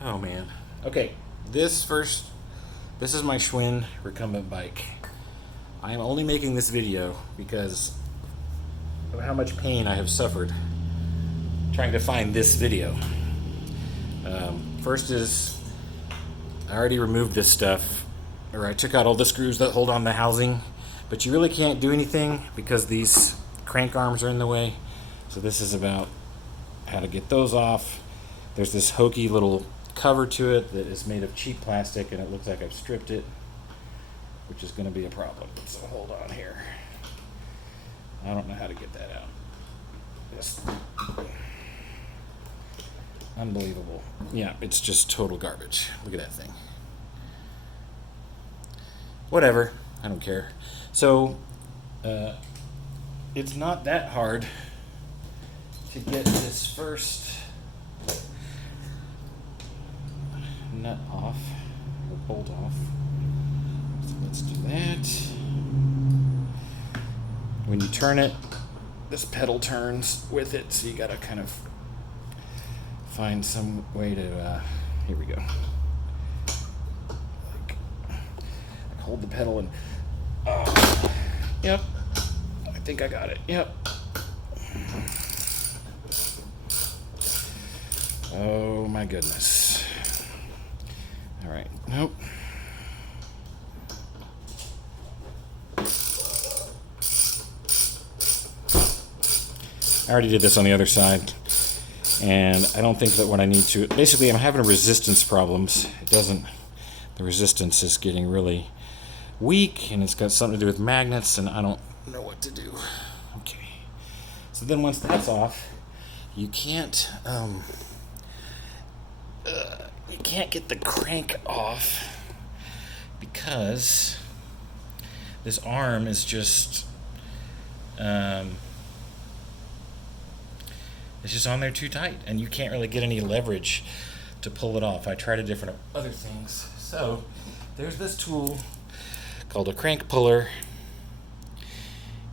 Oh man. Okay, this is my Schwinn Recumbent bike. I am only making this video because of how much pain I have suffered trying to find this video. First is, I already removed this stuff, or I took out all the screws that hold on the housing, but you really can't do anything because these crank arms are in the way. So this is about how to get those off. There's this hokey little cover to it that is made of cheap plastic, and it looks like I've stripped it, which is going to be a problem. So hold on here. I don't know how to get that out. Just unbelievable. Yeah, it's just total garbage. Look at that thing. Whatever. I don't care. So, it's not that hard to get this first nut off, or bolt off. So let's do that. When you turn it, this pedal turns with it, so you gotta kind of find some way to, here we go. Like, hold the pedal and, yep, I think I got it, yep. Oh my goodness. All right, nope. I already did this on the other side, and I don't think that what I need to, basically I'm having resistance problems. The resistance is getting really weak, and it's got something to do with magnets, and I don't know what to do. Okay, so then once that's off, you can't get the crank off because this arm is just it's just on there too tight, and you can't really get any leverage to pull it off. I tried different other things. So there's this tool called a crank puller,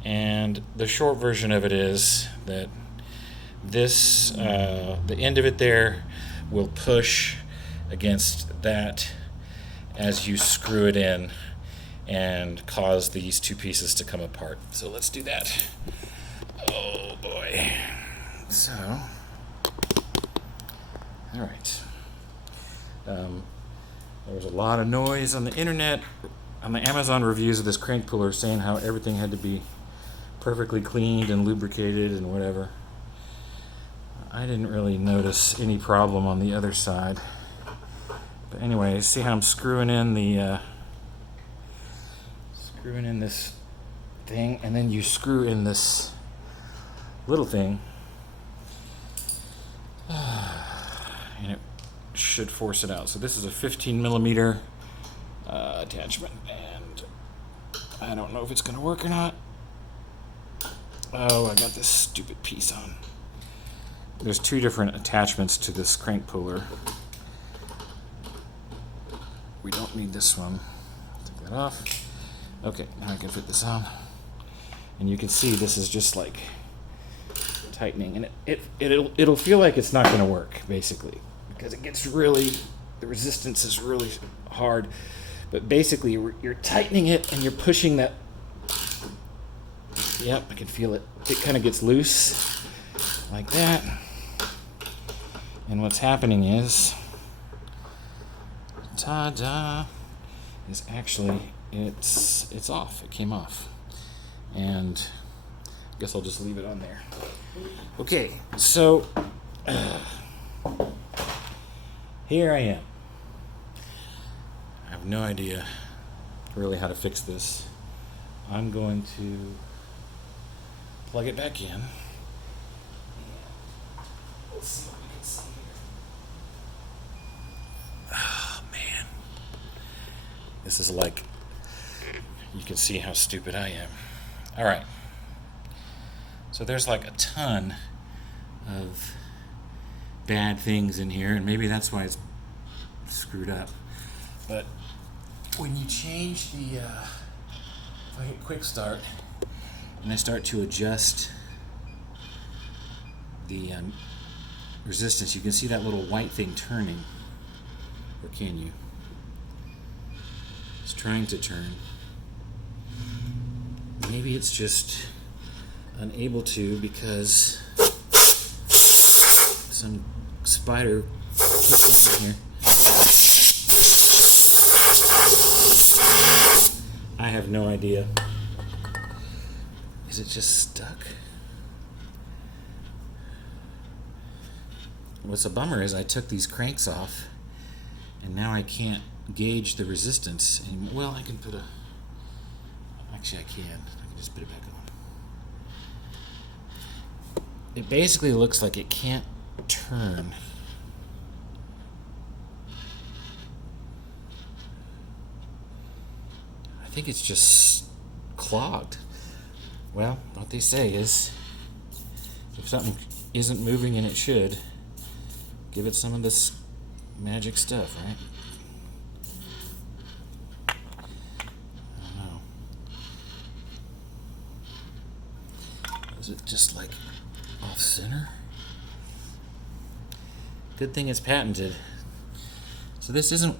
and the short version of it is that this the end of it there will push against that as you screw it in and cause these two pieces to come apart. So let's do that. Oh boy. So, all right. There was a lot of noise on the internet, on the Amazon reviews of this crank puller, saying how everything had to be perfectly cleaned and lubricated and whatever. I didn't really notice any problem on the other side. But anyway, see how I'm screwing in this thing, and then you screw in this little thing, and it should force it out. So this is a 15 millimeter attachment, and I don't know if it's going to work or not. Oh, I got this stupid piece on. There's two different attachments to this crank puller. We don't need this one. Take that off. Okay, now I can fit this on. And you can see this is just like tightening, and it'll feel like it's not going to work, basically, because it gets really, the resistance is really hard. But basically, you're tightening it, and you're pushing that. Yep, I can feel it. It kind of gets loose, like that. And what's happening is, ta-da, is actually, it's off. It came off. And I guess I'll just leave it on there. Okay, so here I am. I have no idea really how to fix this. I'm going to plug it back in. Let's see what we can see here. Oh man. This is like, you can see how stupid I am. Alright. So there's like a ton of bad things in here, and maybe that's why it's screwed up. But when you change the, if I hit quick start, and I start to adjust the resistance, you can see that little white thing turning. Or can you? It's trying to turn. Maybe it's just unable to because some spider keeps in here. I have no idea. Is it just stuck? What's a bummer is I took these cranks off and now I can't gauge the resistance anymore. Well, I can put a... Actually, I can just put it back on. It basically looks like it can't turn. I think it's just clogged. Well, what they say is if something isn't moving and it should, give it some of this magic stuff, right? I don't know. Is it just like off center? Good thing it's patented. So this isn't...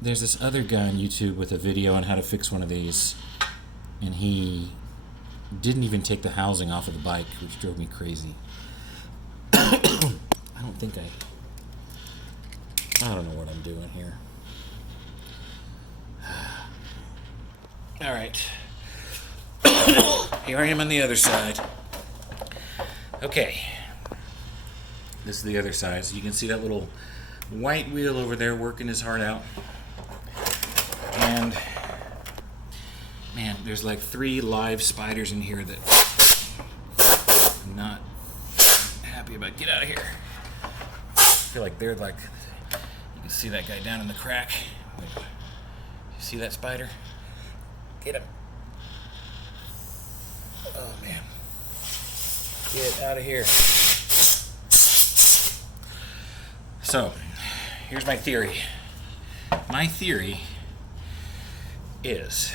There's this other guy on YouTube with a video on how to fix one of these, and he didn't even take the housing off of the bike, which drove me crazy. I don't know what I'm doing here. All right. Here I am on the other side. Okay. This is the other side. So you can see that little white wheel over there working his heart out. And man, there's like 3 live spiders in here that I'm not happy about. Get out of here. I feel like they're like, you can see that guy down in the crack. Wait, you see that spider? Get him. Oh man. Get out of here. So, here's my theory. My theory is,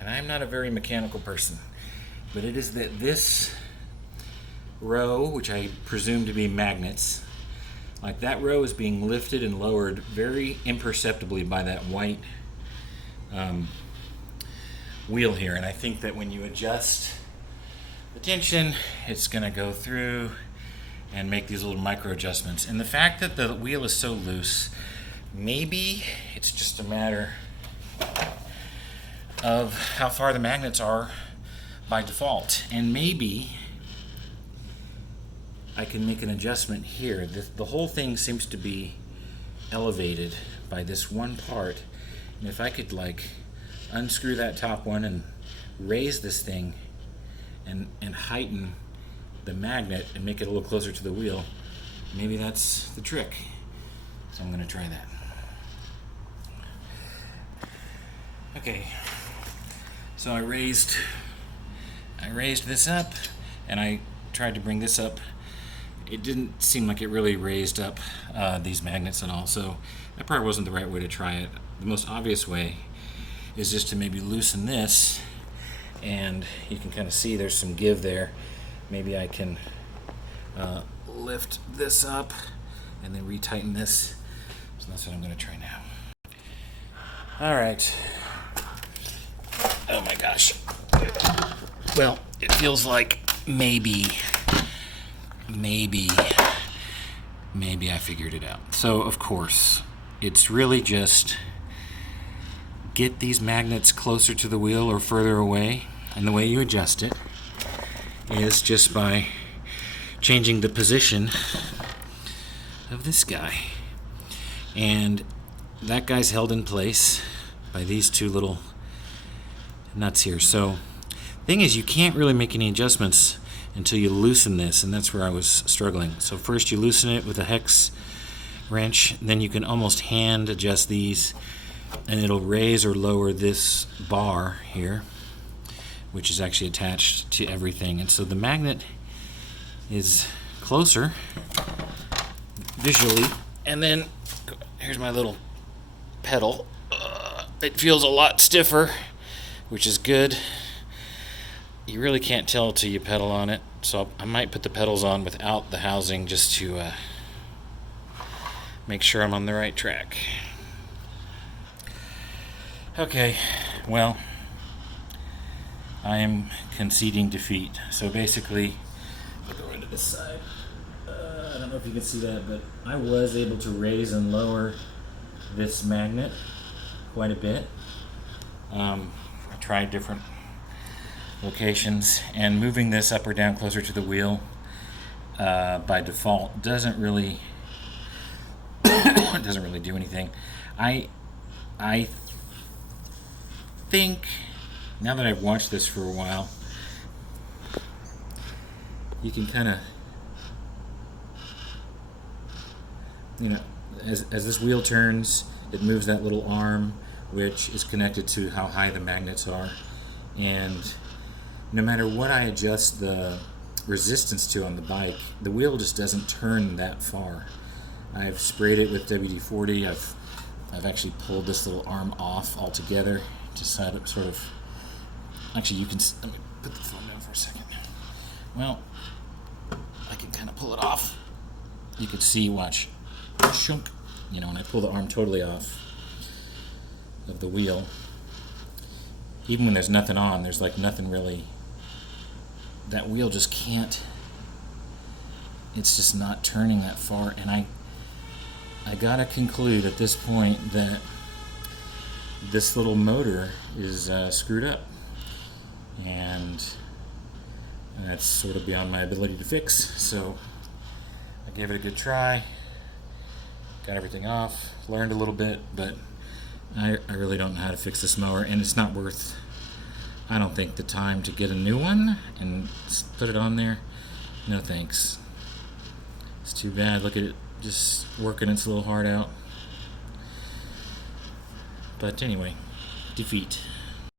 and I'm not a very mechanical person, but it is that this row, which I presume to be magnets, like that row is being lifted and lowered very imperceptibly by that white wheel here. And I think that when you adjust the tension, it's going to go through and make these little micro adjustments. And the fact that the wheel is so loose, maybe it's just a matter of how far the magnets are by default. And maybe I can make an adjustment here. The whole thing seems to be elevated by this one part. And if I could like unscrew that top one and raise this thing and heighten the magnet and make it a little closer to the wheel, maybe that's the trick. So I'm going to try that. Okay, so I raised this up and I tried to bring this up. It didn't seem like it really raised up these magnets at all, so that probably wasn't the right way to try it. The most obvious way is just to maybe loosen this, and you can kind of see there's some give there. Maybe I can lift this up and then retighten this. So that's what I'm going to try now. All right. Oh my gosh. Well, it feels like maybe I figured it out. So of course, it's really just get these magnets closer to the wheel or further away, and the way you adjust it is just by changing the position of this guy. And that guy's held in place by these 2 little nuts here. So thing is, you can't really make any adjustments until you loosen this, and that's where I was struggling. So first you loosen it with a hex wrench, then you can almost hand adjust these, and it'll raise or lower this bar here, which is actually attached to everything. And so the magnet is closer visually. And then here's my little pedal. It feels a lot stiffer, which is good. You really can't tell till you pedal on it. So I might put the pedals on without the housing just to make sure I'm on the right track. Okay, well, I am conceding defeat. So basically, I'll go into this side. I don't know if you can see that, but I was able to raise and lower this magnet quite a bit. I tried different locations, and moving this up or down closer to the wheel by default doesn't really do anything. I think, now that I've watched this for a while, you can kind of, as this wheel turns, it moves that little arm, which is connected to how high the magnets are. And no matter what I adjust the resistance to on the bike, the wheel just doesn't turn that far. I've sprayed it with WD-40. I've actually pulled this little arm off altogether to sort of. Actually, you can. Let me put the phone down for a second. Well, I can kind of pull it off. You can see, watch, shunk. When I pull the arm totally off of the wheel, even when there's nothing on, there's like nothing really. That wheel just can't. It's just not turning that far, and I gotta conclude at this point that this little motor is screwed up, and that's sort of beyond my ability to fix. So I gave it a good try, got everything off, learned a little bit, but I really don't know how to fix this mower, and it's not worth, I don't think, the time to get a new one and put it on there. No thanks. It's too bad. Look at it just working its little heart out. But anyway, defeat.